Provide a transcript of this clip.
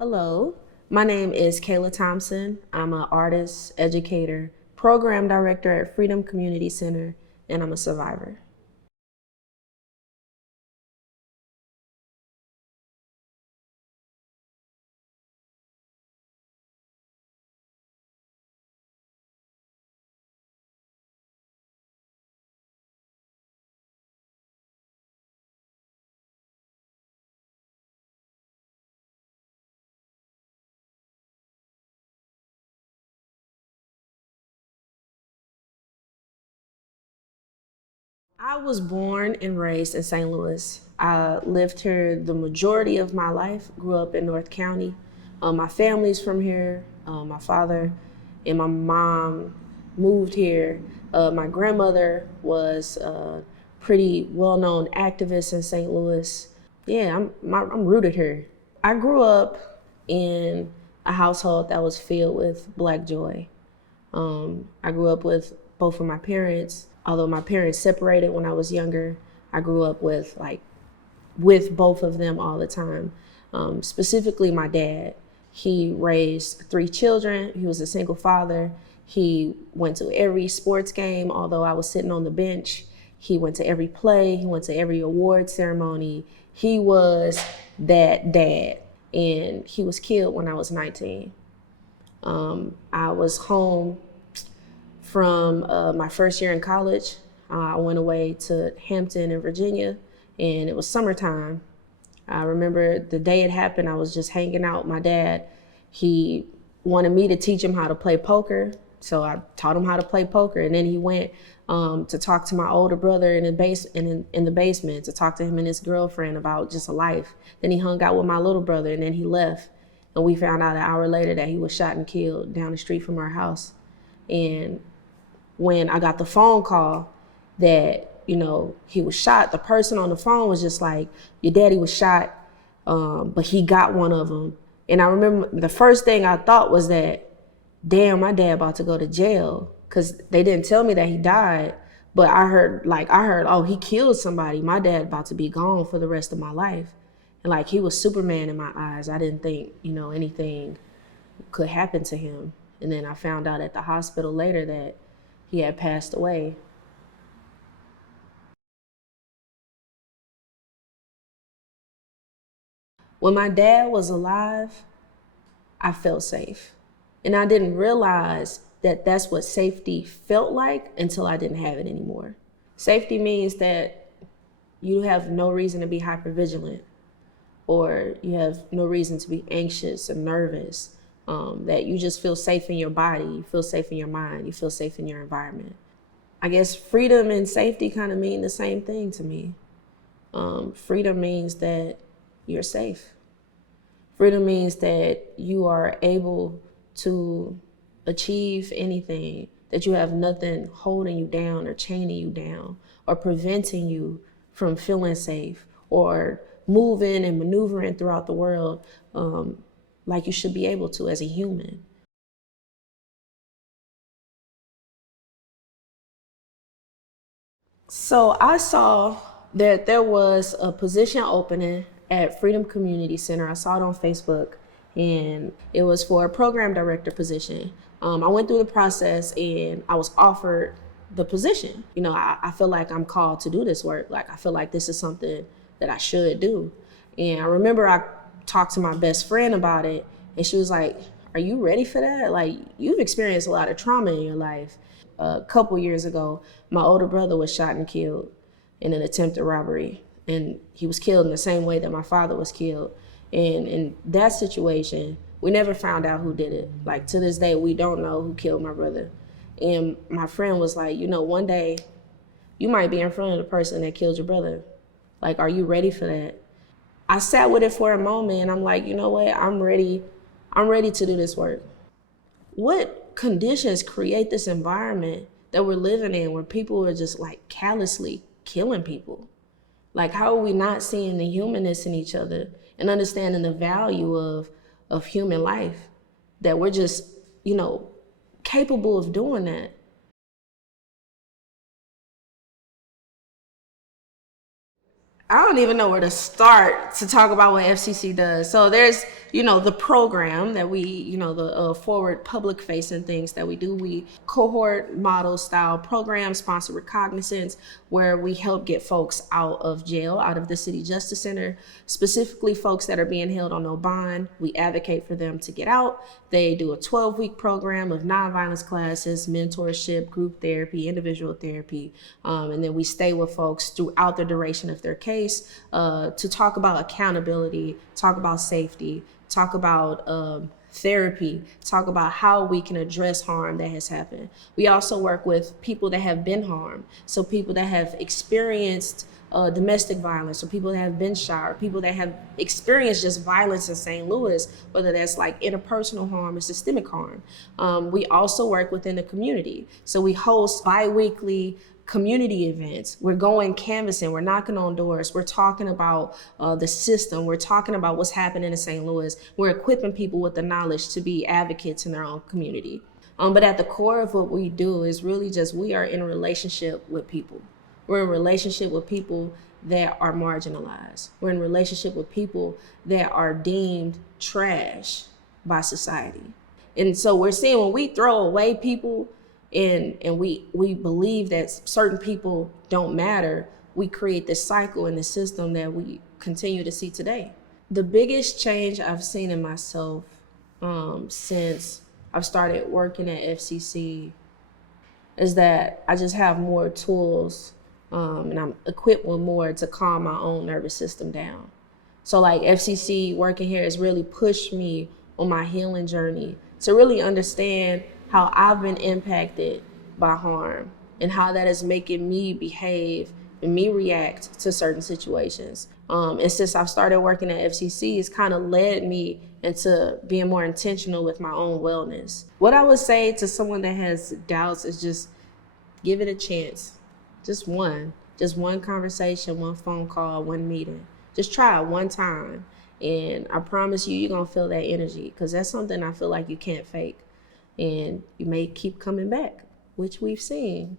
Hello, my name is Kayla Thompson. I'm an artist, educator, program director at Freedom Community Center, and I'm a survivor. I was born and raised in St. Louis. I lived here the majority of my life, grew up in North County. My family's from here. My father and my mom moved here. My grandmother was a pretty well-known activist in St. Louis. Yeah, I'm rooted here. I grew up in a household that was filled with Black joy. I grew up with both of my parents. Although my parents separated when I was younger, I grew up with both of them all the time. Specifically, my dad. He raised three children. He was a single father. He went to every sports game, although I was sitting on the bench. He went to every play. He went to every award ceremony. He was that dad, and he was killed when I was 19. I was home from my first year in college. I went away to Hampton in Virginia, and it was summertime. I remember the day it happened, I was just hanging out with my dad. He wanted me to teach him how to play poker, so I taught him how to play poker, and then he went to talk to my older brother in the basement to talk to him and his girlfriend about just life. Then he hung out with my little brother, and then he left, and we found out an hour later that he was shot and killed down the street from our house. And when I got the phone call that, he was shot, the person on the phone was just like, your daddy was shot, but he got one of them. And I remember the first thing I thought was that, damn, my dad about to go to jail, because they didn't tell me that he died. But I heard, oh, he killed somebody. My dad about to be gone for the rest of my life. And he was Superman in my eyes. I didn't think, anything could happen to him. And then I found out at the hospital later that he had passed away. When my dad was alive, I felt safe. And I didn't realize that that's what safety felt like until I didn't have it anymore. Safety means that you have no reason to be hypervigilant, or you have no reason to be anxious and nervous, that you just feel safe in your body, you feel safe in your mind, you feel safe in your environment. I guess freedom and safety kind of mean the same thing to me. Freedom means that you're safe. Freedom means that you are able to achieve anything, that you have nothing holding you down or chaining you down or preventing you from feeling safe or moving and maneuvering throughout the world like you should be able to as a human. So I saw that there was a position opening at Freedom Community Center. I saw it on Facebook, and it was for a program director position. I went through the process and I was offered the position. I feel like I'm called to do this work. I feel like this is something that I should do. And I remember I talked to my best friend about it, and she was like, are you ready for that? You've experienced a lot of trauma in your life. A couple years ago, my older brother was shot and killed in an attempted robbery. And he was killed in the same way that my father was killed. And in that situation, we never found out who did it. To this day, we don't know who killed my brother. And my friend was like, one day you might be in front of the person that killed your brother. Are you ready for that? I sat with it for a moment, and I'm like, you know what? I'm ready to do this work. What conditions create this environment that we're living in where people are just callously killing people? How are we not seeing the humanness in each other and understanding the value of human life, that we're just, capable of doing that? I don't even know where to start to talk about what FCC does. So there's, the program that we, the forward public facing things that we do. We cohort model style program sponsored recognizance where we help get folks out of jail, out of the city justice center, specifically folks that are being held on no bond. We advocate for them to get out. They do a 12-week program of nonviolence classes, mentorship, group therapy, individual therapy. And then we stay with folks throughout the duration of their case to talk about accountability, talk about safety, talk about therapy, talk about how we can address harm that has happened. We also work with people that have been harmed. So people that have experienced domestic violence, or people that have been shot, or people that have experienced just violence in St. Louis, whether that's like interpersonal harm or systemic harm. We also work within the community. So we host bi-weekly community events. We're going canvassing, we're knocking on doors, we're talking about the system, we're talking about what's happening in St. Louis. We're equipping people with the knowledge to be advocates in their own community. But at the core of what we do is really just, we are in a relationship with people. We're in a relationship with people that are marginalized. We're in a relationship with people that are deemed trash by society. And so we're seeing when we throw away people and we believe that certain people don't matter, we create this cycle in the system that we continue to see today. The biggest change I've seen in myself since I've started working at FCC is that I just have more tools and I'm equipped with more to calm my own nervous system down. So like FCC working here has really pushed me on my healing journey to really understand how I've been impacted by harm and how that is making me behave and me react to certain situations. And since I've started working at FCC, it's kind of led me into being more intentional with my own wellness. What I would say to someone that has doubts is just give it a chance. Just one conversation, one phone call, one meeting. Just try it one time. And I promise you, you're gonna feel that energy, because that's something I feel like you can't fake. And you may keep coming back, which we've seen.